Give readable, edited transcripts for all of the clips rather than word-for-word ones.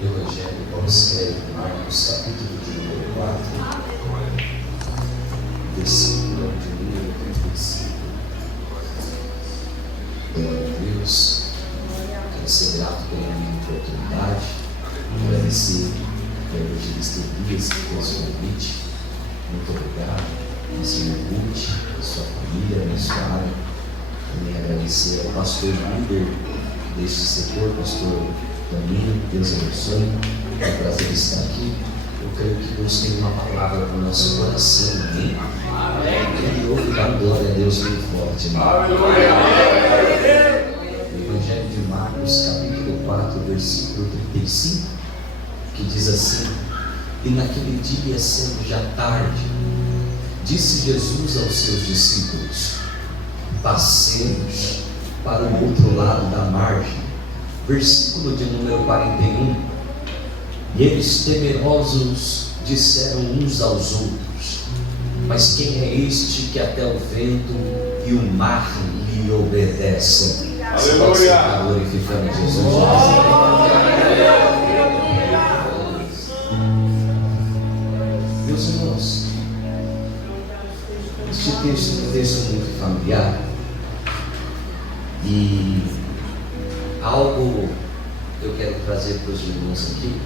Evangelho, Paulo escreve em Marcos, capítulo de número 4, versículo de número 35. Glória a Deus. Quero ser grato pela minha oportunidade, agradecer ao evangelista Elias que fez o convite. Muito obrigado, Senhor Ruth, a sua família, abençoada. Também agradecer ao pastor líder deste setor, pastor Danilo, Deus abençoe. É um prazer estar aqui. Eu creio que Deus tem uma palavra para o nosso coração, amém? Quem ouve dá glória a Deus bem forte, amém? O Evangelho de Marcos, capítulo 4, versículo 35, que diz assim: e naquele dia, sendo já tarde, disse Jesus aos seus discípulos: passemos para o outro lado da margem. Versículo de número 41. E eles, temerosos, disseram uns aos outros: mas quem é este que até o vento e o mar lhe obedecem? Aleluia! Glorificando Jesus. Meus irmãos, este texto é um texto muito familiar, e algo que eu quero trazer para os irmãos aqui.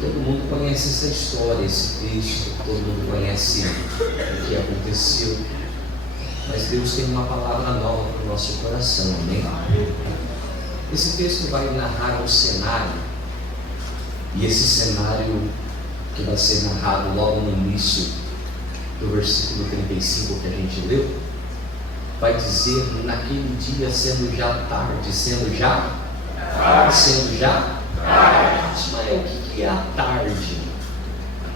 Todo mundo conhece essa história, esse texto, todo mundo conhece o que aconteceu, mas Deus tem uma palavra nova para o nosso coração, amém? Esse texto vai narrar um cenário, e esse cenário que vai ser narrado logo no início do versículo 35 que a gente leu, vai dizer: naquele dia, sendo já tarde, sendo já tarde. Ismael, o que é a tarde?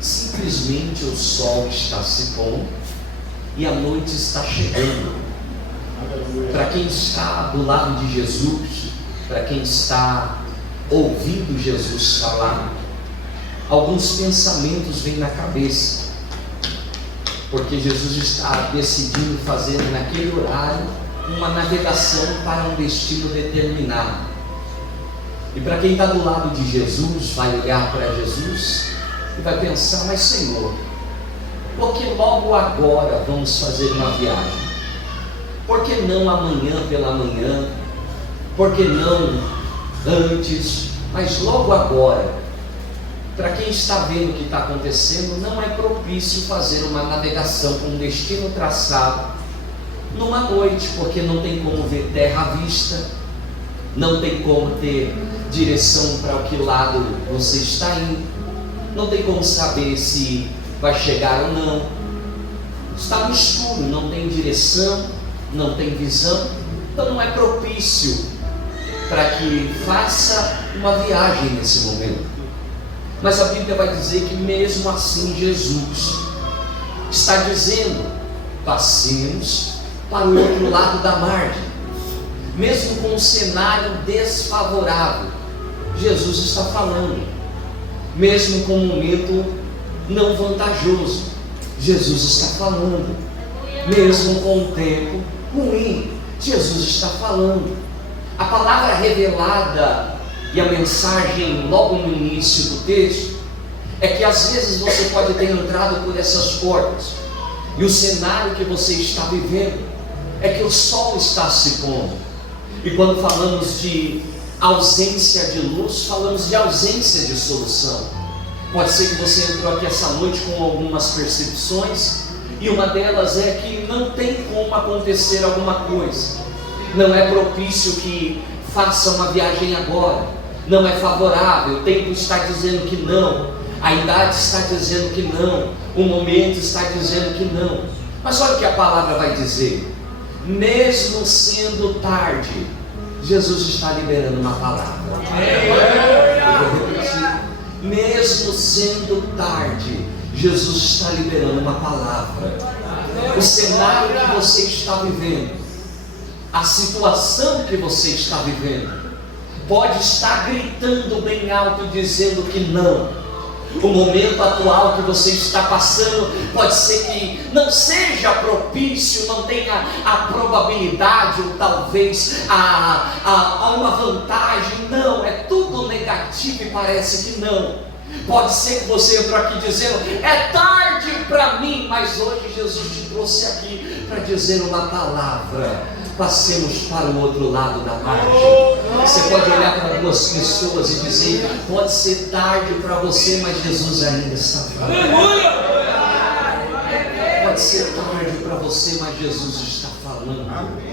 Simplesmente o sol está se pondo e a noite está chegando. Para quem está do lado de Jesus, para quem está ouvindo Jesus falar, alguns pensamentos vêm na cabeça, porque Jesus está decidindo fazer naquele horário uma navegação para um destino determinado. E para quem está do lado de Jesus, vai olhar para Jesus e vai pensar: mas Senhor, por que logo agora vamos fazer uma viagem? Por que não amanhã pela manhã? Por que não antes? Mas logo agora? Para quem está vendo o que está acontecendo, não é propício fazer uma navegação com um destino traçado numa noite, porque não tem como ver terra à vista, não tem como ter direção para o que lado você está indo, não tem como saber se vai chegar ou não. Está no escuro, não tem direção, não tem visão, então não é propício para que faça uma viagem nesse momento. Mas a Bíblia vai dizer que mesmo assim Jesus está dizendo: passemos para o outro lado da margem. Mesmo com um cenário desfavorável, Jesus está falando. Mesmo com um momento não vantajoso, Jesus está falando. Mesmo com um tempo ruim, Jesus está falando. A palavra revelada e a mensagem logo no início do texto é que às vezes você pode ter entrado por essas portas e o cenário que você está vivendo é que o sol está se pondo. E quando falamos de ausência de luz, falamos de ausência de solução. Pode ser que você entrou aqui essa noite com algumas percepções, e uma delas é que não tem como acontecer alguma coisa, não é propício que faça uma viagem agora, não é favorável, o tempo está dizendo que não, a idade está dizendo que não, o momento está dizendo que não. Mas olha o que a palavra vai dizer: mesmo sendo tarde, Jesus está liberando uma palavra. Eu vou repetir: mesmo sendo tarde, Jesus está liberando uma palavra. O cenário que você está vivendo, a situação que você está vivendo, pode estar gritando bem alto, dizendo que não. O momento atual que você está passando pode ser que não seja propício, não tenha a probabilidade ou talvez a uma vantagem. Não, é tudo negativo. negativo e parece que não. Pode ser que você entrou aqui dizendo, é tarde para mim, mas hoje Jesus te trouxe aqui para dizer uma palavra. Passemos para o outro lado da margem. Você pode olhar para duas pessoas e dizer, pode ser tarde para você, mas Jesus ainda está falando. Pode ser tarde para você, mas Jesus está falando.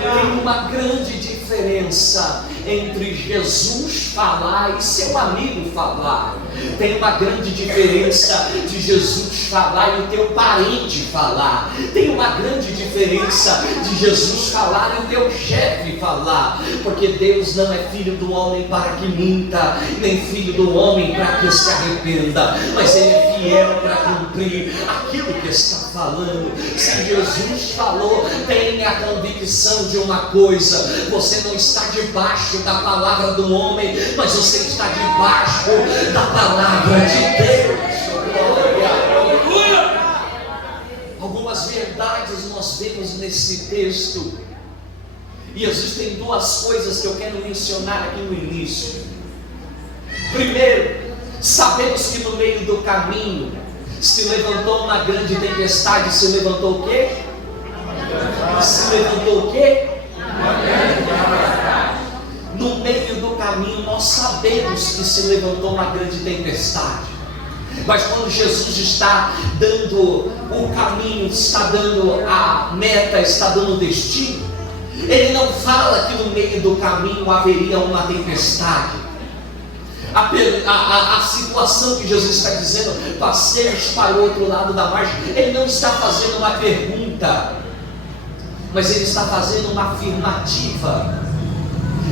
Tem uma grande diferença entre Jesus falar e seu amigo falar. Tem uma grande diferença de Jesus falar e o teu parente falar. Tem uma grande diferença de Jesus falar e o teu chefe falar. Porque Deus não é filho do homem para que minta, nem filho do homem para que se arrependa, mas Ele é fiel para cumprir aquilo que está falando. Se Jesus falou, tenha a convicção de uma coisa: você não está debaixo da palavra do homem, mas você está debaixo da palavra de Deus. Algumas verdades nós vemos nesse texto, e existem duas coisas que eu quero mencionar aqui no início. Primeiro, sabemos que no meio do caminho se levantou uma grande tempestade. Se levantou o quê? Se levantou o quê? No meio do caminho nós sabemos que se levantou uma grande tempestade. Mas quando Jesus está dando o caminho, está dando a meta, está dando o destino, Ele não fala que no meio do caminho haveria uma tempestade. A situação que Jesus está dizendo, passemos para o outro lado da margem, Ele não está fazendo uma pergunta, mas Ele está fazendo uma afirmativa.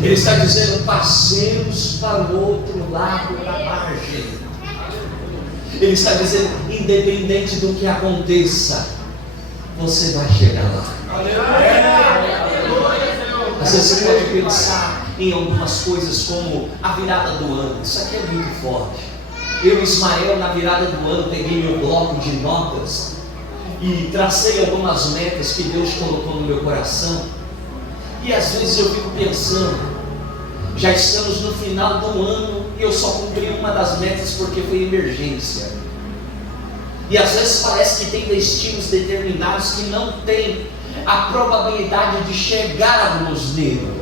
Ele está dizendo, passemos para o outro lado da margem. Ele está dizendo, independente do que aconteça, você vai chegar lá. Às vezes você pode pensar em algumas coisas como a virada do ano. Isso aqui é muito forte. Eu e Ismael, na virada do ano, peguei meu bloco de notas e tracei algumas metas que Deus colocou no meu coração. E às vezes eu fico pensando, já estamos no final do ano e eu só cumpri uma das metas porque foi emergência. E às vezes parece que tem destinos determinados que não tem a probabilidade de chegarmos nele.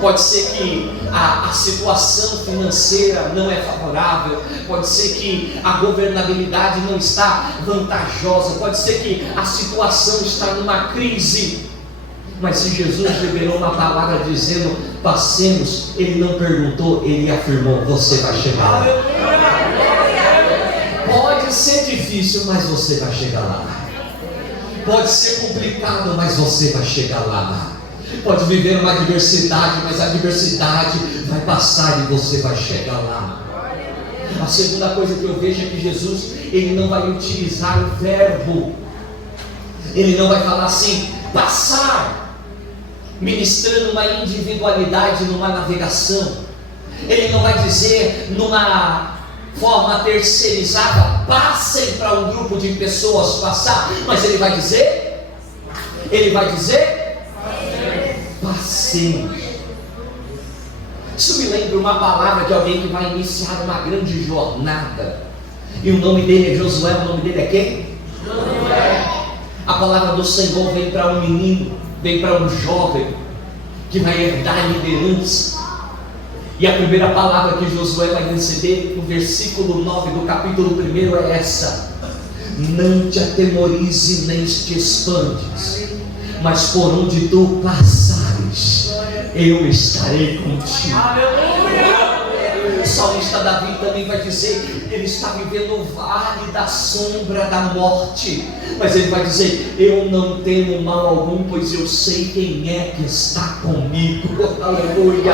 Pode ser que a situação financeira não é favorável, pode ser que a governabilidade não está vantajosa, pode ser que a situação está numa crise. Mas se Jesus liberou uma palavra dizendo, passemos, Ele não perguntou, Ele afirmou, você vai chegar lá. Pode ser difícil, mas você vai chegar lá. Pode ser complicado, mas você vai chegar lá. Pode viver uma adversidade, mas a adversidade vai passar e você vai chegar lá. A segunda coisa que eu vejo é que Jesus, Ele não vai utilizar o verbo. Ele não vai falar assim, passar, ministrando uma individualidade numa navegação. Ele não vai dizer numa forma terceirizada, passem para um grupo de pessoas passar, mas Ele vai dizer, passemos. Isso me lembra uma palavra de alguém que vai iniciar uma grande jornada, e o nome dele é Josué. O nome dele é quem? Josué. A palavra do Senhor vem para um menino, vem para um jovem que vai herdar liderança. E a primeira palavra que Josué vai receber no versículo 9 do capítulo 1 é essa: não te atemorize nem te espantes, mas por onde tu passares, eu estarei contigo. O salmista Davi também vai dizer, ele está vivendo o vale da sombra da morte, mas ele vai dizer, eu não temo mal algum, pois eu sei quem é que está comigo. Aleluia.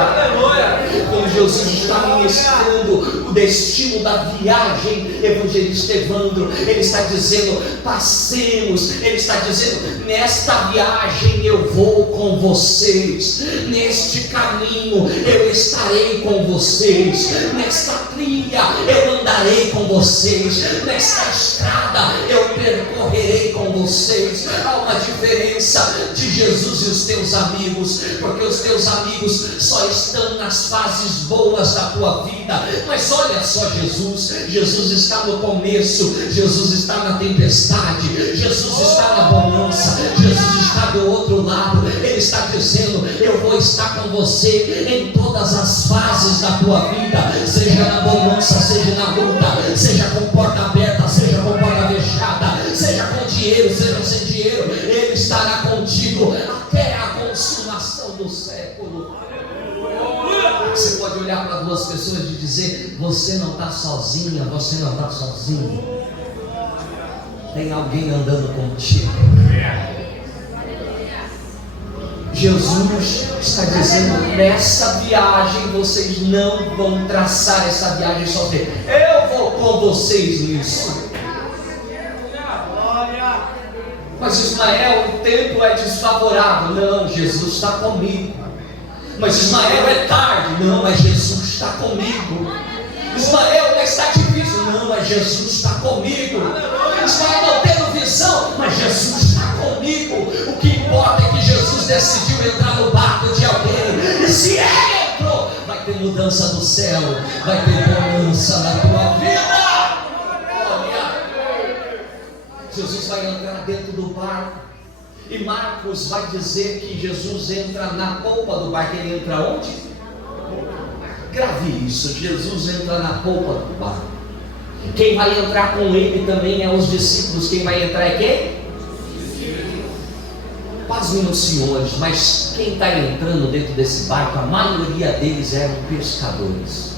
Quando Jesus está ministrando o destino da viagem, evangelista Evandro, ele está dizendo, passemos. Ele está dizendo, nesta viagem eu vou com vocês, neste caminho eu estarei com vocês. nesta trilha eu andarei com vocês, nesta estrada eu percorrerei com vocês. Há uma diferença de Jesus e os teus amigos, porque os teus amigos só estão nas fases boas da tua vida. Mas olha só, Jesus está no começo, Jesus está na tempestade, Jesus está na bonança, Jesus está do outro lado. Ele está dizendo: eu vou estar com você em todas as fases da tua vida, seja na bonança, seja na luta, seja com porta aberta, seja com porta fechada, seja com dinheiro, seja sem dinheiro. Ele estará contigo até a consumação do século. Você pode olhar para duas pessoas e dizer: você não está sozinha, você não está sozinho. Tem alguém andando contigo. Jesus está dizendo: nessa viagem vocês não vão traçar essa viagem sozinhos. Eu vou com vocês nisso. Mas Ismael, o tempo é desfavorável. Não, Jesus está comigo. Mas Ismael, é tarde. Não, mas Jesus está comigo. Ismael, mas está difícil. Não, mas Jesus está comigo. Ismael, não tendo visão, mas Jesus está comigo. O que importa é que Jesus decidiu entrar no barco de alguém. E se ele entrou, vai ter mudança do céu, vai ter bonança na tua vida. Jesus vai entrar dentro do barco. E Marcos vai dizer que Jesus entra na polpa do barco. Ele entra onde? Grave isso: Jesus entra na polpa do barco. Quem vai entrar com ele também é os discípulos. Quem vai entrar é quem? Pasmem os senhores, mas quem está entrando dentro desse barco, a maioria deles eram pescadores.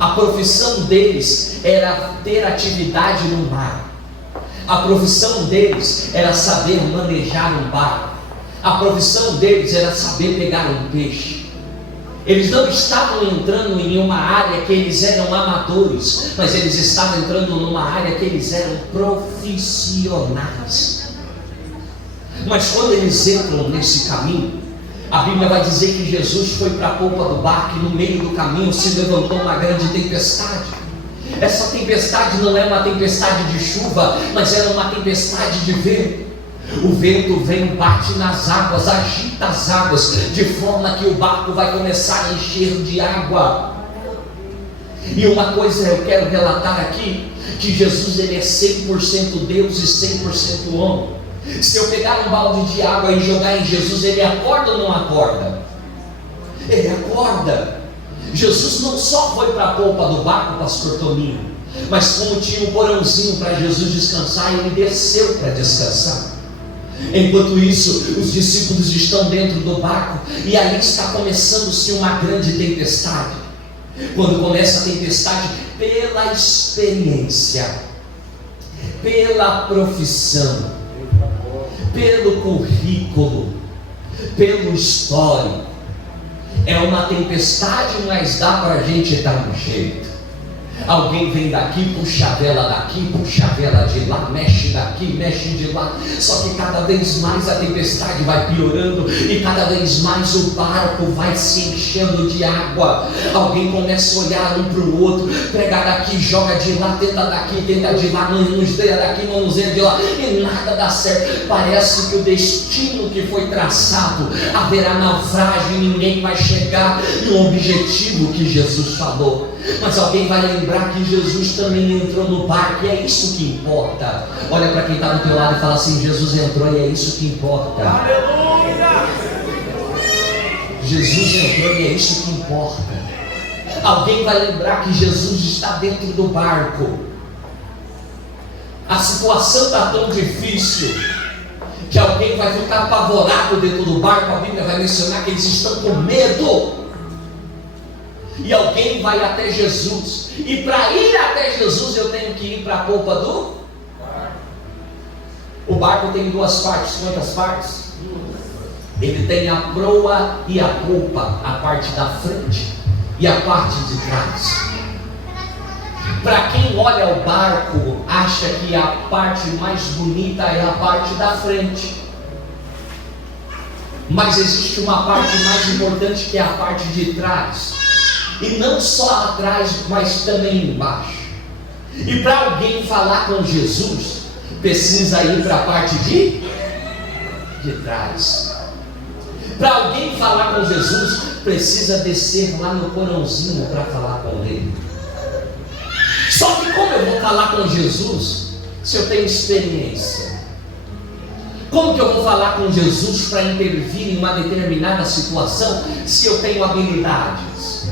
A profissão deles era ter atividade no mar. A profissão deles era saber manejar um barco. A profissão deles era saber pegar um peixe. Eles não estavam entrando em uma área que eles eram amadores, mas eles estavam entrando numa área que eles eram profissionais. Mas quando eles entram nesse caminho, a Bíblia vai dizer que Jesus foi para a polpa do barco e no meio do caminho se levantou uma grande tempestade. Essa tempestade não é uma tempestade de chuva, mas era uma tempestade de vento. O vento vem, bate nas águas, agita as águas, de forma que o barco vai começar a encher de água. E uma coisa eu quero relatar aqui, que Jesus ele é 100% Deus e 100% homem. Se eu pegar um balde de água e jogar em Jesus, ele acorda ou não acorda? Ele acorda. Jesus não só foi para a polpa do barco, pastor Toninho, mas como tinha um porãozinho para Jesus descansar, ele desceu para descansar. Enquanto isso, os discípulos estão dentro do barco, e aí está começando-se uma grande tempestade. Quando começa a tempestade, pela experiência, pela profissão, pelo currículo, pelo histórico, é uma tempestade, mas dá para a gente dar um jeito. Alguém vem daqui, puxa a vela daqui, puxa a vela de lá, mexe daqui, mexe de lá. Só que cada vez mais a tempestade vai piorando, e cada vez mais o barco vai se enchendo de água. Alguém começa a olhar um para o outro, pega daqui, joga de lá, tenta daqui, tenta de lá, manuseia daqui, manuseia de lá, e nada dá certo. Parece que o destino que foi traçado, haverá naufrágio e ninguém vai chegar no objetivo que Jesus falou. Mas alguém vai lembrar que Jesus também entrou no barco, e é isso que importa. Olha para quem está do teu lado e fala assim: Jesus entrou e é isso que importa. Aleluia! Jesus entrou e é isso que importa. Alguém vai lembrar que Jesus está dentro do barco. A situação está tão difícil que alguém vai ficar apavorado dentro do barco. A Bíblia vai mencionar que eles estão com medo. E alguém vai até Jesus, e para ir até Jesus eu tenho que ir para a polpa do barco. O barco tem duas partes. Quantas partes? Ele tem a proa e a polpa, a parte da frente e a parte de trás. Para quem olha o barco, acha que a parte mais bonita é a parte da frente, mas existe uma parte mais importante, que é a parte de trás. E não só atrás, mas também embaixo. E para alguém falar com Jesus, precisa ir para a parte de trás. Para alguém falar com Jesus, precisa descer lá no porãozinho para falar com Ele. Só que como eu vou falar com Jesus se eu tenho experiência? Como que eu vou falar com Jesus para intervir em uma determinada situação se eu tenho habilidades?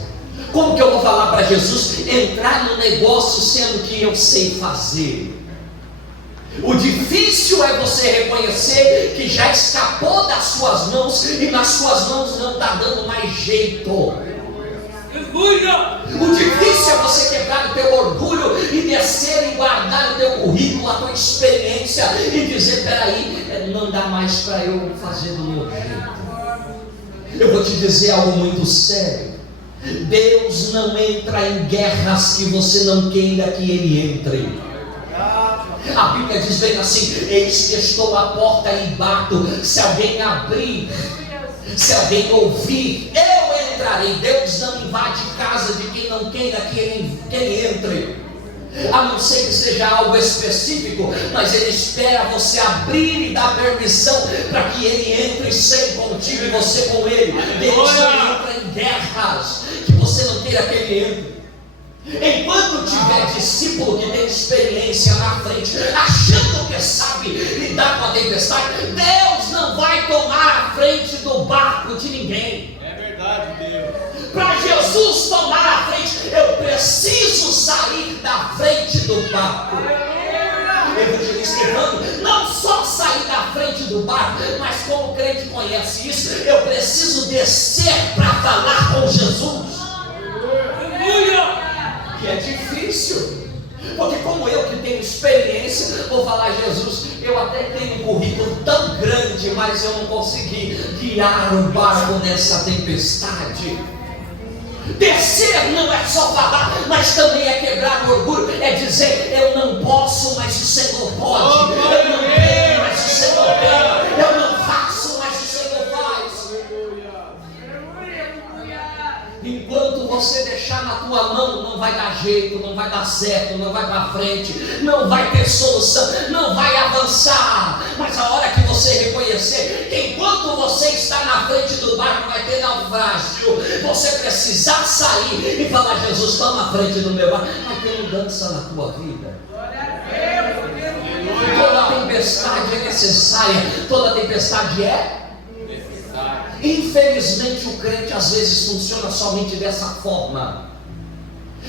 Como que eu vou falar para Jesus entrar no negócio sendo que eu sei fazer? O difícil é você reconhecer que já escapou das suas mãos e nas suas mãos não está dando mais jeito. O difícil é você quebrar o teu orgulho e descer e guardar o teu currículo, a tua experiência e dizer: peraí, não dá mais para eu fazer do meu jeito. Eu vou te dizer algo muito sério. Deus não entra em guerras que você não queira que Ele entre. A Bíblia diz bem assim: eis que estou à porta e bato, se alguém abrir, se alguém ouvir, eu entrarei. Deus não invade casa de quem não queira que ele entre, a não ser que seja algo específico, mas Ele espera você abrir e dar permissão para que Ele entre sem contigo e você com Ele. Deus não entra em guerras que você não queira que Ele entre. Enquanto tiver discípulo que tem experiência na frente, achando que sabe lidar com a tempestade, Deus não vai tomar a frente do barco de ninguém. É verdade, Deus. Para Jesus tomar a frente, eu preciso sair da frente do barco. Evangelista Evandro, não só sair da frente do barco, mas como o crente conhece isso, eu preciso descer para falar com Jesus. Que é difícil, porque como eu que tenho experiência, vou falar: Jesus, eu até tenho um currículo tão grande, mas eu não consegui guiar o barco nessa tempestade. Descer não é só falar, mas também é quebrar o orgulho, é dizer: eu não posso, mas o Senhor pode, eu não tenho, mas o Senhor tem, eu não faço, mas o Senhor faz. Enquanto você deixar na tua mão, não vai dar jeito, não vai dar certo, não vai para frente, não vai ter solução, não vai avançar. Mas a hora que você reconhecer que enquanto você está na frente do barco vai ter naufrágio, você precisar sair e falar: Jesus, toma a frente do meu barco, vai ter mudança na tua vida. Toda tempestade é necessária, toda tempestade é. Infelizmente o crente às vezes funciona somente dessa forma.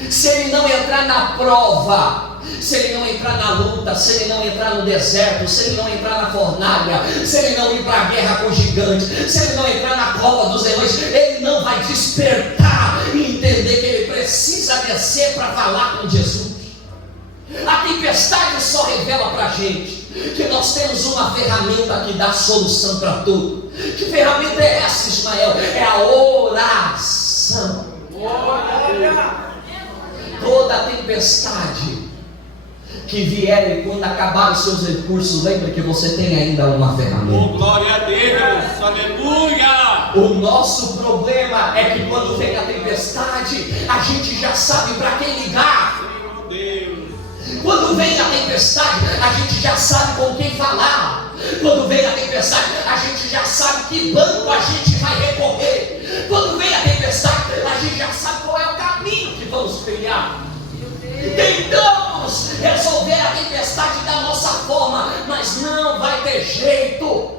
Se ele não entrar na prova, se ele não entrar na luta, se ele não entrar no deserto, se ele não entrar na fornalha, se ele não ir para a guerra com o gigante, se ele não entrar na cova dos leões, ele não vai despertar e entender que ele precisa descer para falar com Jesus. A tempestade só revela para a gente que nós temos uma ferramenta que dá solução para tudo. Que ferramenta é essa, Ismael? É a oração. Toda tempestade que vier e quando acabar os seus recursos, lembre que você tem ainda uma ferramenta. Oh, glória a Deus, aleluia! O nosso problema é que quando vem a tempestade, a gente já sabe para quem ligar. Meu Deus! Quando vem a tempestade, a gente já sabe com quem falar. Quando vem a tempestade, a gente já sabe que banco a gente vai recorrer. Quando vem a tempestade, a gente já sabe qual é o caminho que vamos trilhar. Tentamos resolver a tempestade da nossa forma, mas não vai ter jeito.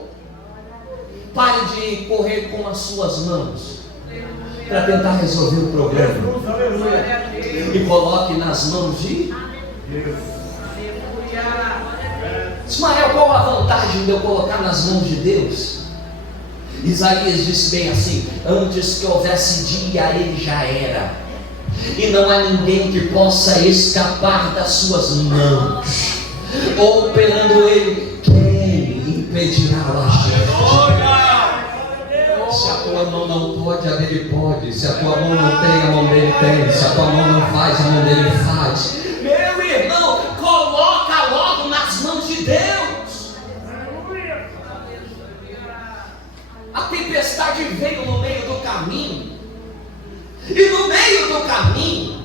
Pare de correr com as suas mãos para tentar resolver o problema e coloque nas mãos de Deus. Ismael, qual a vantagem de eu colocar nas mãos de Deus? Isaías disse bem assim: antes que houvesse dia, ele já era, e não há ninguém que possa escapar das suas mãos, ou operando ele, quem impedirá o agir? Se a tua mão não pode, a dele pode. Se a tua mão não tem, a mão dele tem. Se a tua mão não faz, a mão dele faz. Meu irmão, coloca logo nas mãos de Deus. A tempestade veio no meio do caminho, e no meio caminho,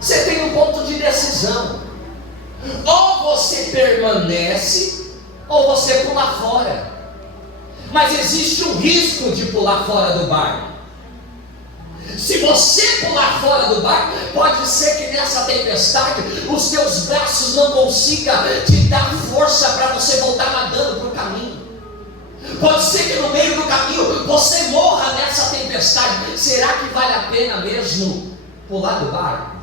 você tem um ponto de decisão: ou você permanece, ou você pula fora. Mas existe um risco de pular fora do barco. Se você pular fora do barco, pode ser que nessa tempestade os teus braços não consigam te dar força para você voltar nadando para o caminho. Pode ser que no meio do caminho você morra nessa tempestade. Será que vale a pena mesmo pular do barco?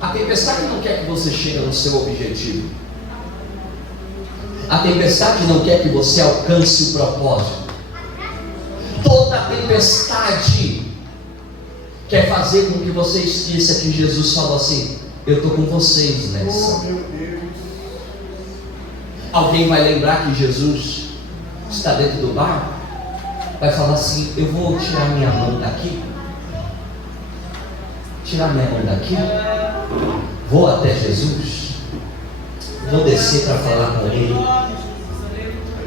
A tempestade não quer que você chegue no seu objetivo. A tempestade não quer que você alcance o propósito. Toda tempestade quer fazer com que você esqueça que Jesus falou assim: eu estou com vocês nessa. Alguém vai lembrar que Jesus está dentro do barco? Vai falar assim: eu vou tirar minha mão daqui. Tirar minha mão daqui. Vou até Jesus. Vou descer para falar com Ele.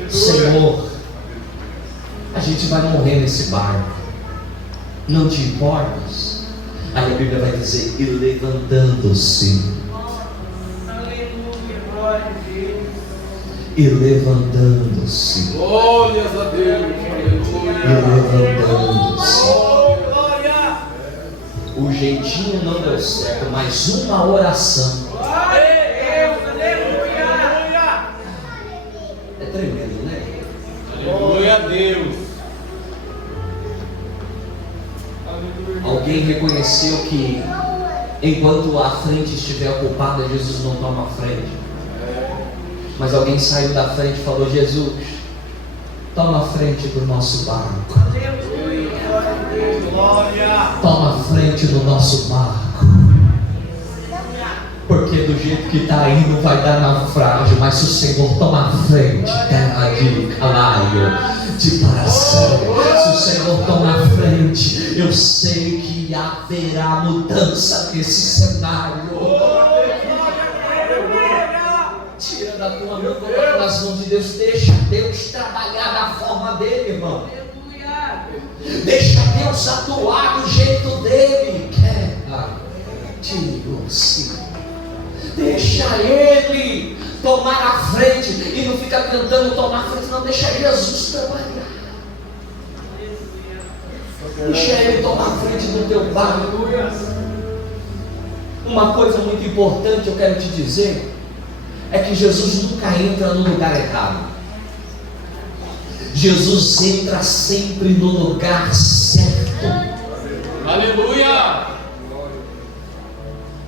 Senhor, a gente vai morrer nesse barco. Não te importas? Aí a Bíblia vai dizer: e levantando-se. E levantando-se. Glórias a Deus. E levantando-se. O jeitinho não deu certo, mas uma oração. É tremendo, né? Aleluia a Deus. Alguém reconheceu que enquanto a frente estiver ocupada, Jesus não toma a frente. Mas alguém saiu da frente e falou: Jesus, toma a frente do nosso barco. Toma a frente do nosso barco. Porque do jeito que está aí não vai dar naufrágio. Mas se o Senhor toma a frente, terra de calaio, de paração, se o Senhor toma a frente, eu sei que haverá mudança nesse cenário. Tira da tua mão, coloca nas mãos de Deus. Deixa Deus trabalhar da forma dele, irmão. Deixa Deus atuar do jeito dele. Deixa Ele tomar a frente. E não fica tentando tomar a frente, não. Deixa Jesus trabalhar. Deixa Ele tomar a frente do teu barco. Uma coisa muito importante eu quero te dizer é que Jesus nunca entra no lugar errado. Jesus entra sempre no lugar certo. Aleluia!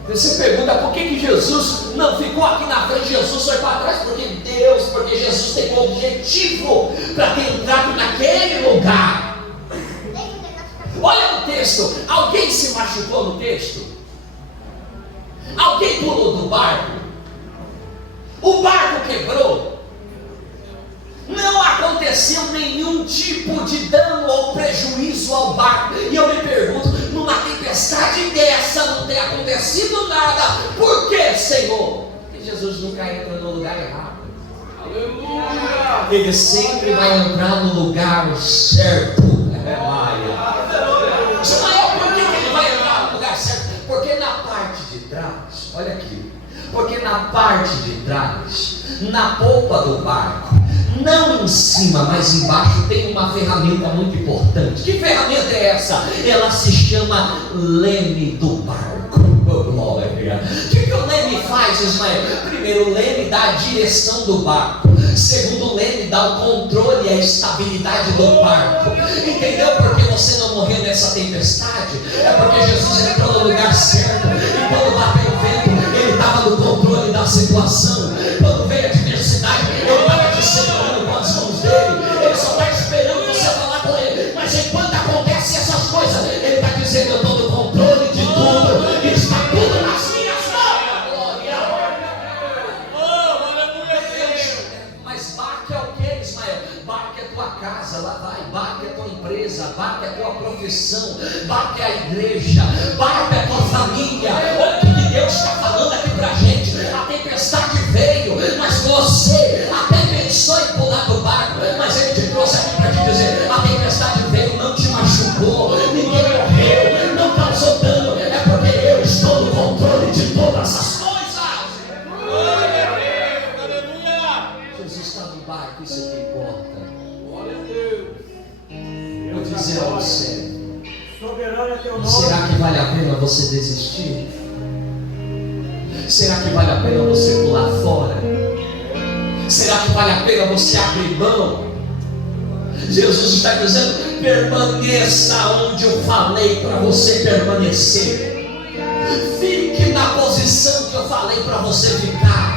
Você pergunta por que Jesus não ficou aqui na frente, Jesus foi para trás? Porque Jesus tem um objetivo para ter entrado naquele lugar. Olha no texto, alguém se machucou no texto? Alguém pulou do barco? O barco quebrou? Não aconteceu nenhum tipo de dano ou prejuízo ao barco. E eu me pergunto, numa tempestade dessa não tem acontecido nada. Por que, Senhor? Porque Jesus nunca entra no lugar errado. Aleluia! Ele sempre vai entrar no lugar certo. Ismael, por que ele vai entrar no lugar certo? Porque na parte de trás, olha aqui, porque na parte de trás, na polpa do barco, não em cima, mas embaixo, tem uma ferramenta muito importante. Que ferramenta é essa? Ela se chama leme do barco. Glória. O que o leme faz, Ismael? Primeiro, o leme dá a direção do barco. Segundo, o leme dá o controle e a estabilidade do barco. Entendeu por que você não morreu nessa tempestade? É porque Jesus entrou no lugar certo. E quando bateu o vento, ele estava no controle da situação. Quando veio a diversidade, ele estava te segurando com as mãos dele. Ele só está esperando você falar com ele. Mas enquanto acontecem essas coisas, ele está dizendo: eu estou no controle de tudo. E está tudo nas minhas mãos. Glória. Mas barco é o que, Ismael? Barco é tua casa, lá vai. Barco é tua empresa. Barco é tua profissão. Barco é a igreja. Barco é tua família. Olha o que Deus está falando aqui pra gente. A tempestade veio, mas você até pensou em pular do barco, mas Ele te trouxe aqui para te dizer: dizer algo sério. Será que vale a pena você desistir? Será que vale a pena você pular fora? Será que vale a pena você abrir mão? Jesus está dizendo: permaneça onde eu falei para você permanecer. Fique na posição que eu falei para você ficar.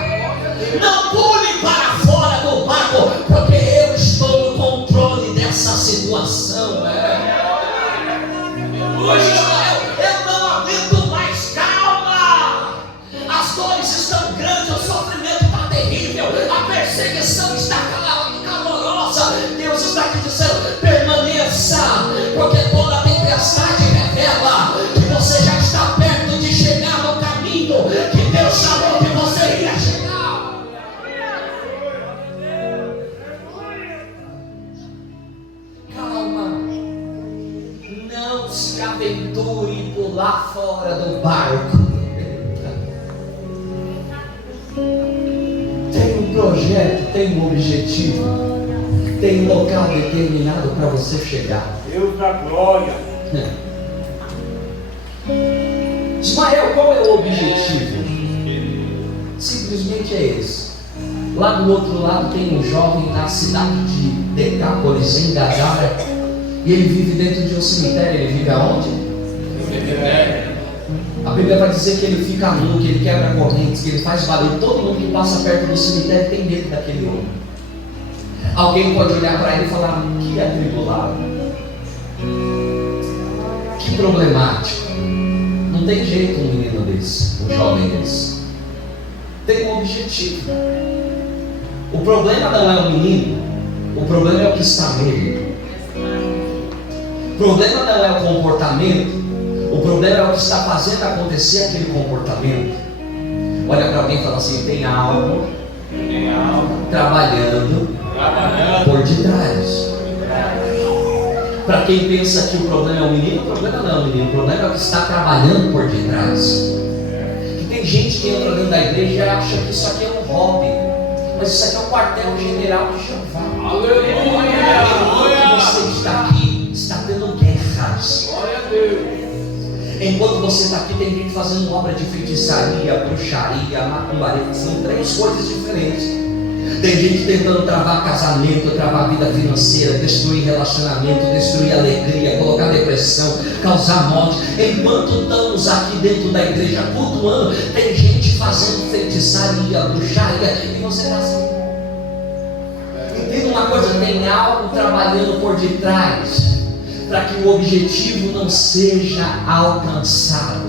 Não pule para fora do barco, porque eu estou no controle dessa situação. Hoje eu não aguento mais, calma. As dores estão grandes, o sofrimento está terrível, a perseguição está calorosa. Deus está aqui dizendo: permaneça, porque toda tempestade revela que você já está perto de chegar no caminho que Deus chamou que você ia chegar. Calma, não se aventure em pular fora do barco. Tem um projeto, tem um objetivo, tem um local determinado para você chegar. Deus da glória. Ismael, qual é o objetivo? Simplesmente é esse. Lá do outro lado tem um jovem na cidade de Decápolis, em Gadara, e ele vive dentro de um cemitério. Ele vive aonde? A Bíblia vai dizer que ele fica nu, que ele quebra correntes, que ele faz barulho. Todo mundo que passa perto do cemitério tem medo daquele homem. Alguém pode olhar para ele e falar: que atribulado, que problemático. Não tem jeito um menino desse, um jovem desse. Tem um objetivo. O problema não é o menino, o problema é o que está nele. O problema não é o comportamento, o problema é o que está fazendo acontecer aquele comportamento. Olha para alguém e fala assim: tem algo trabalhando por detrás. Para quem pensa que o problema é o menino, o problema não é o menino, o problema é o que está trabalhando por detrás. Que tem gente que entra dentro da igreja e acha que isso aqui é um hobby, mas isso aqui é o quartel-general de Jeová. Aleluia! Você está aqui, está tendo guerras. Glória a Deus. Enquanto você está aqui, tem gente fazendo obra de feitiçaria, bruxaria, macumbaria. São três coisas diferentes. Tem gente tentando travar casamento, travar vida financeira, destruir relacionamento, destruir alegria, colocar depressão, causar morte. Enquanto estamos aqui dentro da igreja cultuando, tem gente fazendo feitiçaria, bruxaria, e você está assim. Entenda uma coisa: tem algo trabalhando por detrás para que o objetivo não seja alcançado.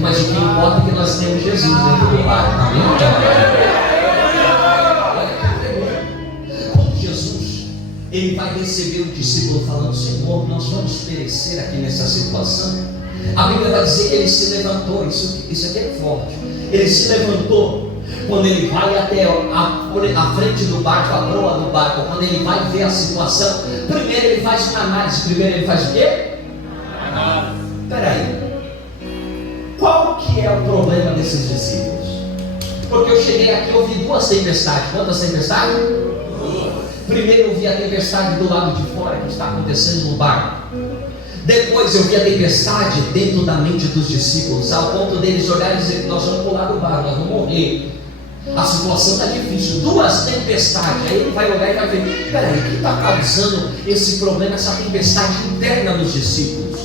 Mas o que importa é que nós temos Jesus dentro do barco. Amém? Ele vai receber o discípulo falando: Senhor, nós vamos perecer aqui nessa situação. A Bíblia vai dizer que ele se levantou. Isso aqui é forte. Ele se levantou. Quando ele vai até a frente do barco, a proa do barco, quando ele vai ver a situação, primeiro ele faz uma análise. Primeiro ele faz o quê? Peraí, qual que é o problema desses discípulos? Porque eu cheguei aqui e ouvi duas tempestades. Quantas tempestades? Primeiro eu vi a tempestade do lado de fora que está acontecendo no barco. Depois eu vi a tempestade dentro da mente dos discípulos, ao ponto deles olharem e dizer: nós vamos pular do barco, nós vamos morrer. A situação está difícil, duas tempestades. Aí ele vai olhar e vai ver: peraí, o que está causando esse problema, essa tempestade interna dos discípulos?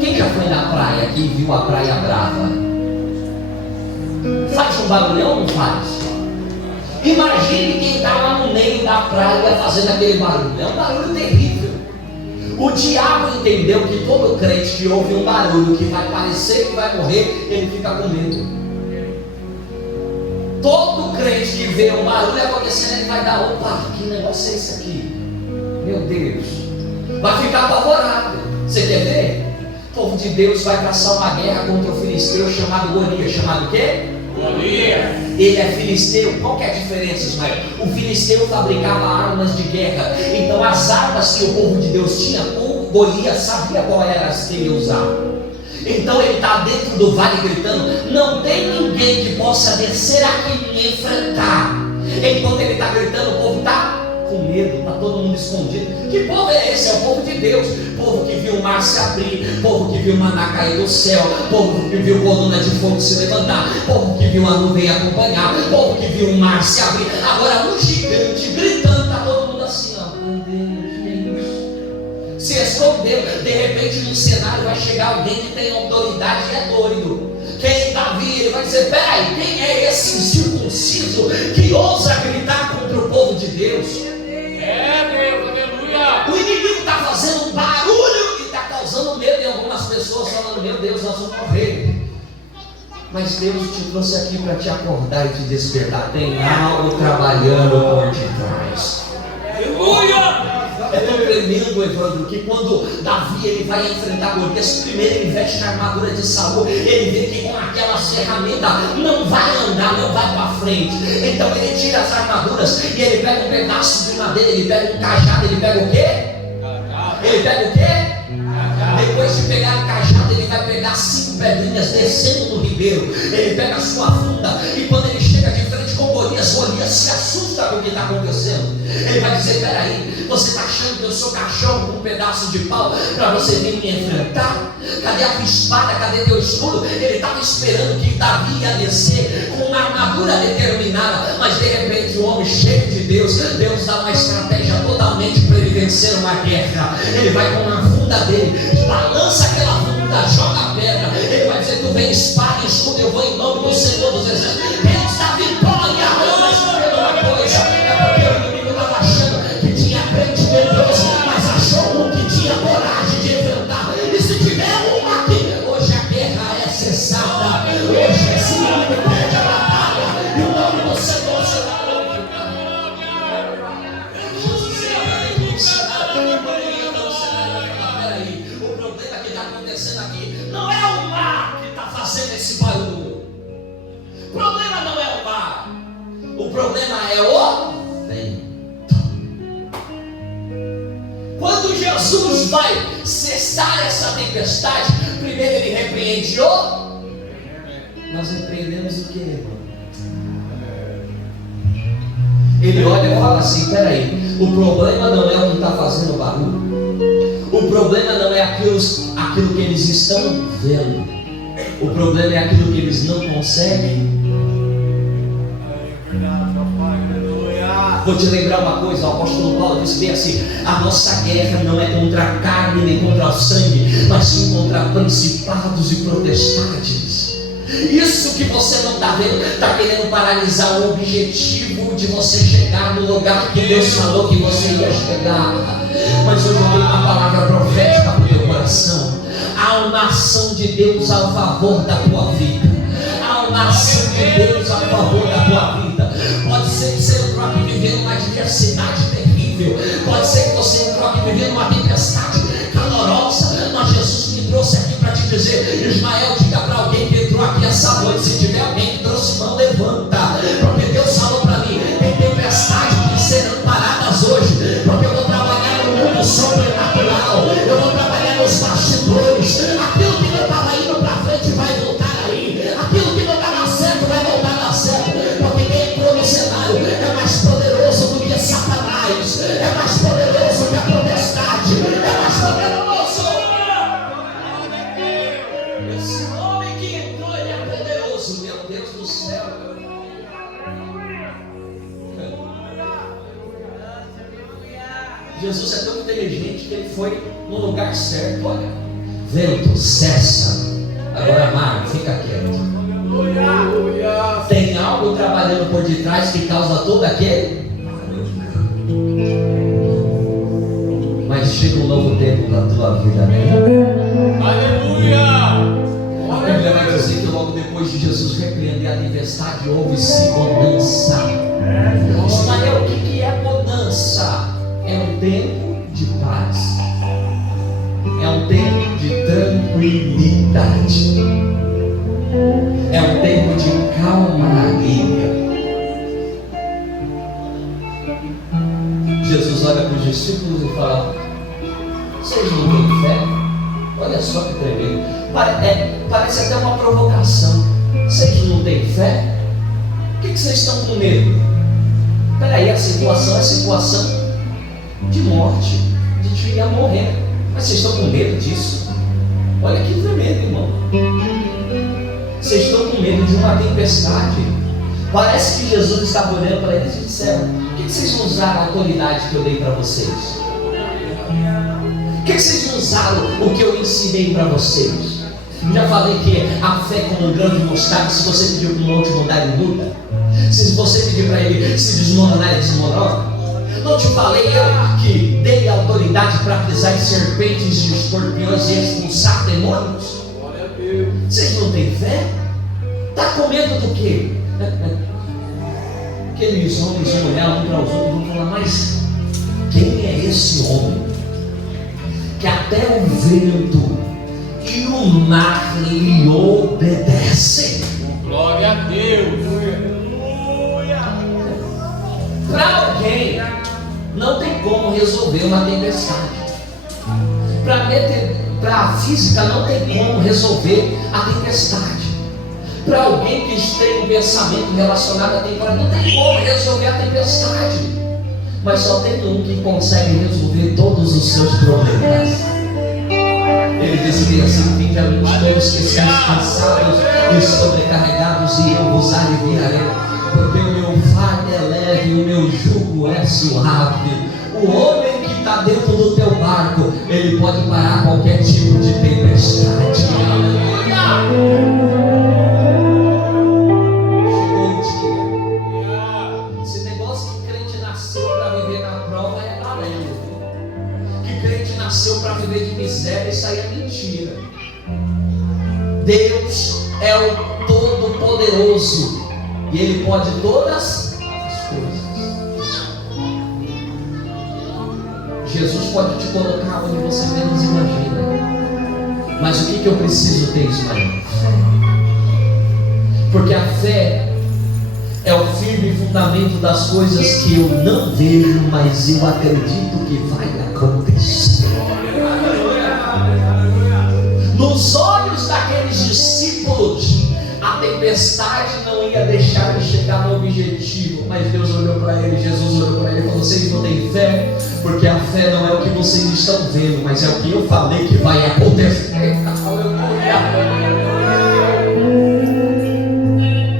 Quem já foi na praia aqui e viu a praia brava? Faz um barulhão ou não faz? Imagine quem está lá no meio da praia fazendo aquele barulho. É um barulho terrível. O diabo entendeu que todo crente que ouve um barulho que vai parecer que vai morrer, ele fica com medo. Todo crente que vê um barulho acontecendo, ele vai dar: opa, que negócio é esse aqui? Meu Deus. Vai ficar apavorado. Você quer ver? O povo de Deus vai traçar uma guerra contra o filisteu chamado Golias. Chamado o quê? Golias. Ele é filisteu. Qual que é a diferença, Ismael? O filisteu fabricava armas de guerra. Então as armas que o povo de Deus tinha, o Golias sabia qual era as que ele ia usar. Então ele está dentro do vale gritando: não tem ninguém que possa descer aqui e me enfrentar. Enquanto ele está gritando, o povo está com medo, está todo mundo escondido. Que povo é esse? É o povo de Deus. Povo que viu o mar se abrir, povo que viu o maná cair do céu, povo que viu coluna de fogo se levantar, povo que viu a nuvem acompanhar, povo que viu o mar se abrir. Agora um gigante gritando, está todo mundo assim, ó. Meu Deus, que é isso? Se escondeu. De repente no cenário vai chegar alguém que tem autoridade e é doido. Quem Davi, ele vai dizer: peraí, quem é esse incircunciso que ousa gritar contra o povo de Deus? É Deus, aleluia. O inimigo está fazendo um barulho e está causando medo em algumas pessoas, falando: meu Deus, nós vamos morrer. Mas Deus te trouxe aqui para te acordar e te despertar. Tem algo trabalhando por detrás. Aleluia. É tão tremendo, Evandro, que quando Davi ele vai enfrentar Golias, primeiro ele veste a armadura de Saul. Ele vê que com aquelas ferramentas não vai andar, não vai para frente. Então ele tira as armaduras e ele pega um pedaço de madeira, ele pega um cajado, ele pega o quê? Ele pega o quê? Depois de pegar o cajado, ele vai pegar 5 pedrinhas descendo no ribeiro. Ele pega a sua funda e quando ele chega de frente com Golias, Golias se assusta com o que está acontecendo. Ele vai dizer: peraí, você está achando que eu sou cachorro com um pedaço de pau para você vir me enfrentar? Cadê a tua espada? Cadê teu escudo? Ele estava esperando que Davi ia descer com uma armadura determinada, mas de repente o homem cheio de Deus dá uma estratégia totalmente para ele vencer uma guerra. Ele vai com a funda dele, balança aquela funda, joga a pedra. Ele vai dizer: tu vem espada e escudo, eu vou em nome do Senhor dos Exércitos. Deus da vitória. Mas entenda uma coisa, é porque o inimigo estava achando que tinha crente medroso, mas achou um que tinha coragem de enfrentar. E se tiver um aqui, hoje a guerra é cessada. Hoje esse inimigo perde a batalha e o nome do Senhor será glorificado. Peraí, o problema que está acontecendo aqui não é o mar que está fazendo esse barulho. O problema não é o mar, o problema é o vento. Quando Jesus vai cessar essa tempestade, primeiro ele repreende o... Nós repreendemos o que, irmão? Ele olha e fala assim: peraí, o problema não é o que está fazendo barulho. O problema não é aquilo que eles estão vendo. O problema é aquilo que eles não conseguem. Vou te lembrar uma coisa, o apóstolo Paulo disse bem assim: a nossa guerra não é contra a carne nem contra o sangue, mas sim contra principados e potestades. Isso que você não está vendo está querendo paralisar o objetivo de você chegar no lugar que Deus falou que você ia chegar. Mas hoje eu tenho uma palavra profética para o teu coração. Há uma ação de Deus a favor da tua vida. Há uma ação de Deus a favor da tua vida. Pode ser que você entrou aqui vivendo uma adversidade terrível. Pode ser que você entrou aqui vivendo uma tempestade calorosa. Mas Jesus me trouxe aqui para te dizer: Ismael, diga para alguém que entrou aqui essa noite, se tiver alguém que trouxe mão, levanta. Porque Deus falou para mim: tem tempestades que serão paradas hoje. Porque eu vou trabalhar no mundo sobrenatural. Eu vou trabalhar nos bastidores. Aquilo que não estava indo para frente vai voltar aí. Aquilo que não estava certo vai voltar a dar certo. Porque quem entrou no cenário é mais poderoso do que Satanás. É mais poderoso que a potestade. É mais poderoso. Esse homem que entrou, ele é poderoso. Meu Deus do céu. Jesus é tão inteligente que ele foi no lugar certo. Olha, vento, cessa. Agora, mar, fica quieto. Tem algo trabalhando por detrás que causa todo aquele. Mas chega um novo tempo para a tua vida, né? Aleluia. A Bíblia vai dizer que logo depois de Jesus repreender a tempestade, houve-se bonança. Ismael, o que é bonança? É um tempo de paz. É um tempo de tranquilidade. É um tempo de calmaria. Jesus olha para os discípulos e fala: vocês não têm fé? Olha só que tremendo. Parece até uma provocação. Vocês não têm fé? Por que vocês estão com medo? Peraí, a situação é situação de morte. A gente ia morrer. Mas vocês estão com medo disso? Olha que tremendo, irmão. Vocês estão com medo de uma tempestade. Parece que Jesus estava olhando para eles e disseram: por que vocês não usaram a autoridade que eu dei para vocês? Por que vocês não usaram o que eu ensinei para vocês? Eu já falei que a fé como um grão de mostarda, se você pedir para o monte mudar, ele muda. Se você pedir para ele se desmoronar, ele desmorona. Não te falei eu que dei autoridade para pisar em serpentes e escorpiões e expulsar demônios? Vocês não têm fé? Está com medo do quê? Aqueles homens vão olhar um para os outros e vão falar: mas quem é esse homem que até o vento e o mar lhe obedecem? Glória a Deus. Para alguém não tem como resolver uma tempestade. Para a física não tem como resolver a tempestade. Para alguém que tem um pensamento relacionado à tempestade, não tem como resolver a tempestade. Mas só tem um que consegue resolver todos os seus problemas. Ele disse assim: vinde a mim todos que estáis cansados e sobrecarregados, e eu vos aliviarei. Porque o meu fardo é leve e o meu jugo é suave. O homem que está dentro do teu barco, ele pode parar qualquer tipo de tempestade. Aleluia! Para viver de miséria, isso aí é mentira. Deus é o Todo-Poderoso e Ele pode todas as coisas. Jesus pode te colocar onde você menos imagina. Mas o que eu preciso ter, Ismael? Porque a fé é o firme fundamento das coisas que eu não vejo, mas eu acredito que vai acontecer. Nos olhos daqueles discípulos, a tempestade não ia deixar de chegar no objetivo. Mas Deus olhou para ele, Jesus olhou para ele e falou: vocês não têm fé, porque a fé não é o que vocês estão vendo, mas é o que eu falei que vai acontecer.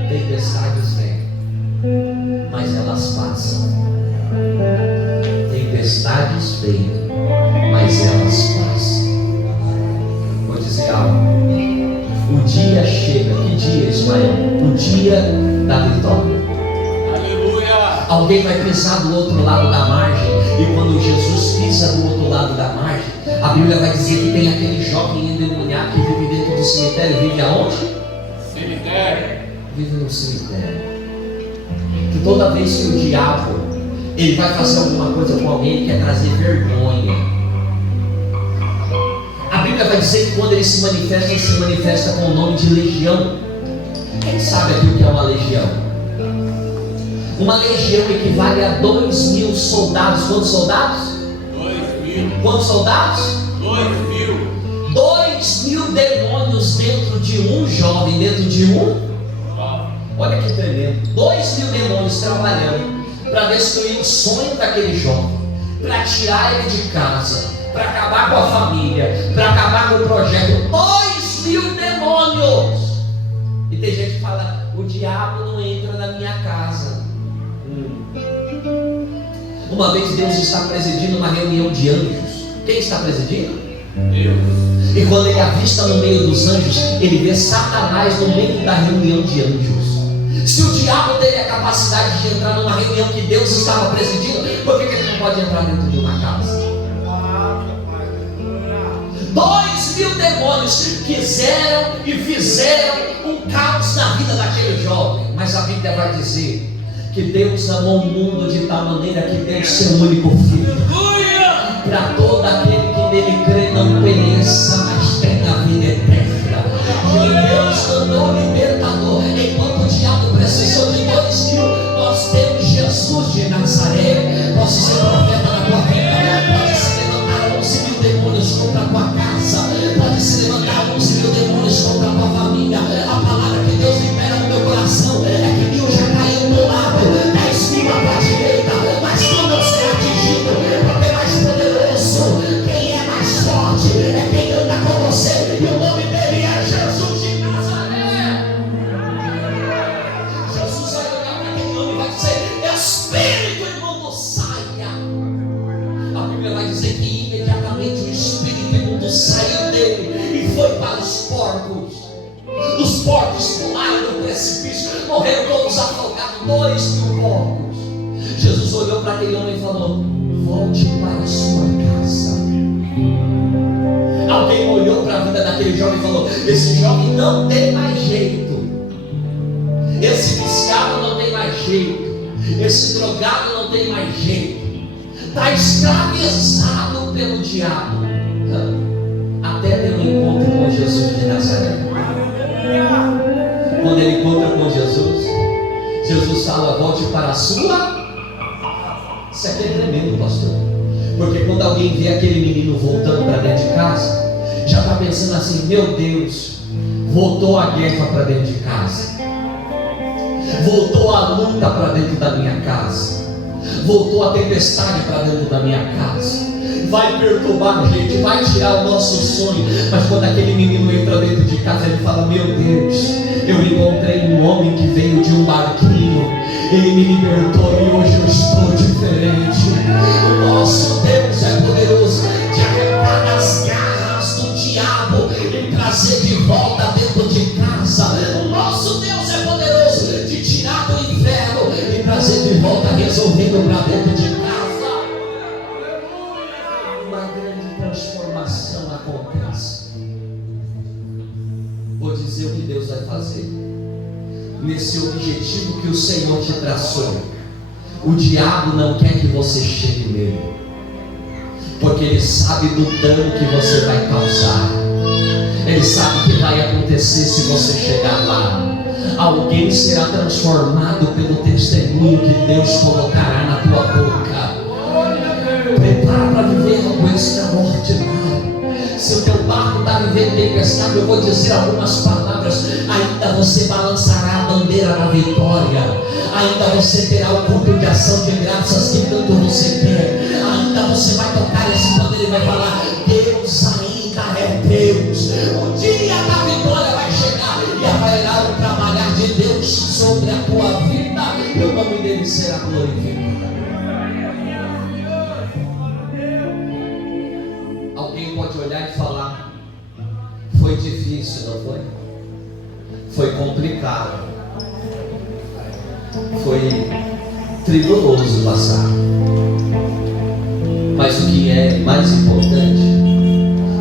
Tempestades vêm, mas elas passam. Tempestades vêm, mas elas passam. Vou dizer algo. O dia chega. Que dia, Ismael? O dia da vitória. Aleluia. Alguém vai pisar do outro lado da margem. E quando Jesus pisa do outro lado da margem, a Bíblia vai dizer que tem aquele jovem endemoniado que vive dentro do cemitério. Vive aonde? Cemitério. Vive no cemitério. Que toda vez que o diabo ele vai fazer alguma coisa com alguém, ele quer trazer vergonha. A Bíblia vai dizer que quando ele se manifesta com o nome de legião. Quem sabe aqui o que é uma legião? Uma legião equivale a 2.000 soldados. Quantos soldados? 2.000. Quantos soldados? 2.000. 2.000 demônios dentro de um jovem, dentro de um. Olha que tremendo. 2.000 demônios trabalhando para destruir o sonho daquele jovem, para tirar ele de casa, para acabar com a família, para acabar com o projeto. 2.000 demônios. E tem gente que fala: o diabo não entra na minha casa. Uma vez Deus está presidindo uma reunião de anjos. Quem está presidindo? Deus. E quando ele avista no meio dos anjos, ele vê Satanás no meio da reunião de anjos. Se o diabo teve a capacidade de entrar numa reunião que Deus estava presidindo, por que ele não pode entrar dentro de uma casa? 2.000 demônios quiseram e fizeram um caos na vida daquele jovem. Mas a Bíblia vai dizer que Deus amou o mundo de tal maneira que deu seu único filho, para todo aquele que nele crê não pereça, mas tenha a vida eterna. E Deus mandou o libertador. Enquanto o diabo precisou de 2.000, nós temos Jesus de Nazaré. Posso ser profeta na tua vida. Pode se levantar 11.000 demônios contra a tua casa. Pode se levantar 11.000 demônios contra a tua família. A palavra que Deus libera no meu coração é que 1.000 já caiu do lado, 10.000 à tua direita, mas não será atingido, porque vai repente o espírito imundo saiu dele e foi para os porcos. Os porcos pularam do precipício, morreram todos afogados, 2.000 porcos. Jesus olhou para aquele homem e falou: volte para a sua casa. Alguém olhou para a vida daquele jovem e falou: esse jovem não tem mais jeito, esse viciado não tem mais jeito, esse drogado não tem mais jeito, está escravizado pelo diabo, até ter um encontro com Jesus de Nazaré. Quando ele encontra com Jesus, Jesus fala: volte para a sua. Isso aqui é tremendo, pastor, porque quando alguém vê aquele menino voltando para dentro de casa, já está pensando assim: meu Deus, voltou a guerra para dentro de casa, voltou a luta para dentro da minha casa, voltou a tempestade para dentro da minha casa, vai perturbar a gente, vai tirar o nosso sonho. Mas quando aquele menino entra dentro de casa, ele fala: meu Deus, eu encontrei um homem que veio de um barquinho, ele me libertou e hoje eu estou diferente. O nosso Deus é poderoso de arrancar das garras do diabo e trazer de volta dentro de casa. O nosso Deus é poderoso de tirar do inferno e trazer de volta, resolvendo para dentro de casa. Uma grande transformação acontece. Vou dizer o que Deus vai fazer. Nesse objetivo que o Senhor te traçou, o diabo não quer que você chegue nele, porque ele sabe do dano que você vai causar, ele sabe o que vai acontecer se você chegar lá. Alguém será transformado pelo testemunho que Deus colocará na tua boca. Prepara para viver algo extraordinário. Se o teu barco está vivendo tempestade, eu vou dizer algumas palavras: ainda você balançará a bandeira da vitória, ainda você terá o culto de ação de graças que tanto você quer, ainda você vai tocar esse bandeira e vai falar: Deus ainda é Deus. O dia da vitória vai chegar e haverá o trabalhar de Deus sobre a tua vida e o nome dele será glorificado. Alguém pode olhar e falar: foi difícil, não foi? Foi complicado, foi tribuloso passar. Mas o que é mais importante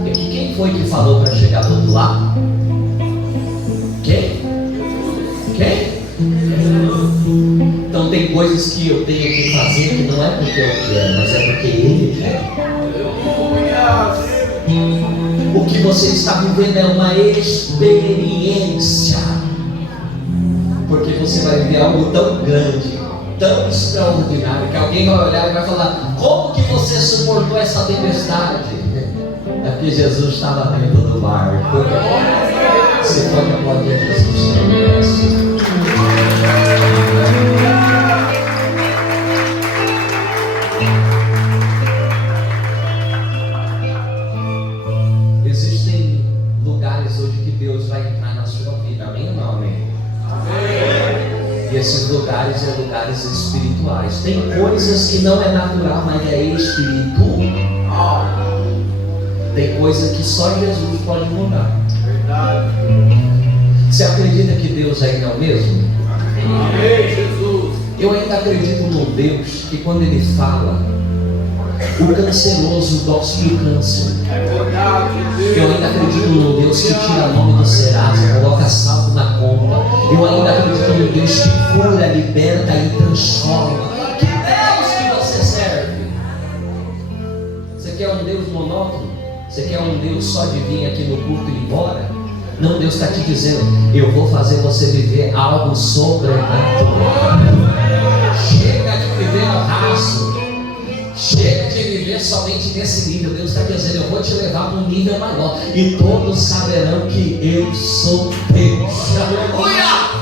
é que quem foi que falou para chegar do outro lado? Quem? Então tem coisas que eu tenho que fazer que não é porque eu quero, mas é porque Ele quer. O que você está vivendo é uma experiência, porque você vai viver algo tão grande, tão extraordinário, que alguém vai olhar e vai falar: como que você suportou essa tempestade? É porque Jesus estava dentro do barco. Você pode aplaudir Jesus. Existem lugares hoje que Deus vai entrar na sua vida, amém ou não amém? E esses lugares são lugares espirituais. Tem coisas que não é natural, mas é espiritual. Tem coisa que só Jesus pode mudar. Você acredita que Deus ainda é o mesmo? Amém, Jesus. Eu ainda acredito num Deus que quando Ele fala, o canceroso dospe o câncer. Eu ainda acredito num Deus que tira o nome do Serasa, coloca saldo na conta. Eu ainda acredito num Deus que cura, liberta e transforma. Que Deus que você serve? Você quer um Deus monótono? Você quer um Deus só de vir aqui no culto e ir embora? Não, Deus está te dizendo: eu vou fazer você viver algo sobrenatural. Chega de viver ao raso, chega de viver somente nesse nível. Deus está dizendo: eu vou te levar para um nível maior, e todos saberão que eu sou Deus. Aleluia!